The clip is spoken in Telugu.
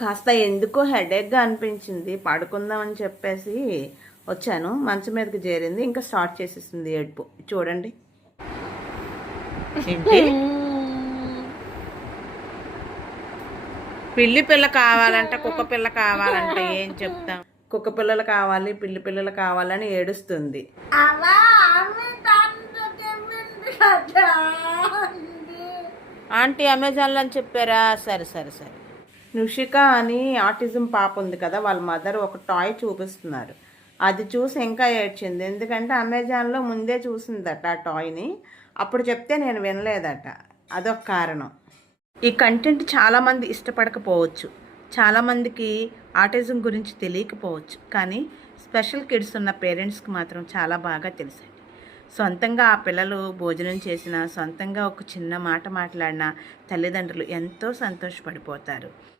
కాస్త ఎందుకో హెడేక్గా అనిపించింది, పడుకుందామని చెప్పేసి వచ్చాను. మంచం మీదకి చేరింది, ఇంకా స్టార్ట్ చేసేస్తుంది ఏడుపు. చూడండి ఏంటి, పిల్లి పిల్ల కావాలంట, కుక్క పిల్ల కావాలంట, ఏం చెప్తాం. కుక్క పిల్లలు కావాలి, పిల్లి పిల్లలు కావాలని ఏడుస్తుంది. ఆంటీ అమెజాన్లో అని చెప్పారా? సరే సరే సరే. నుషిక అని ఆటిజం పాప ఉంది కదా, వాళ్ళ మదర్ ఒక టాయ్ చూపిస్తున్నారు. అది చూసి ఇంకా ఏడ్చింది, ఎందుకంటే అమెజాన్లో ముందే చూసిందట ఆ టాయ్ని. అప్పుడు చెప్తే నేను వినలేదట, అదొక కారణం. ఈ కంటెంట్ చాలామంది ఇష్టపడకపోవచ్చు, చాలామందికి ఆటిజం గురించి తెలియకపోవచ్చు, కానీ స్పెషల్ కిడ్స్ ఉన్న పేరెంట్స్కి మాత్రం చాలా బాగా తెలుసండి. సొంతంగా ఆ పిల్లలు భోజనం చేసినా, సొంతంగా ఒక చిన్న మాట మాట్లాడినా తల్లిదండ్రులు ఎంతో సంతోషపడిపోతారు.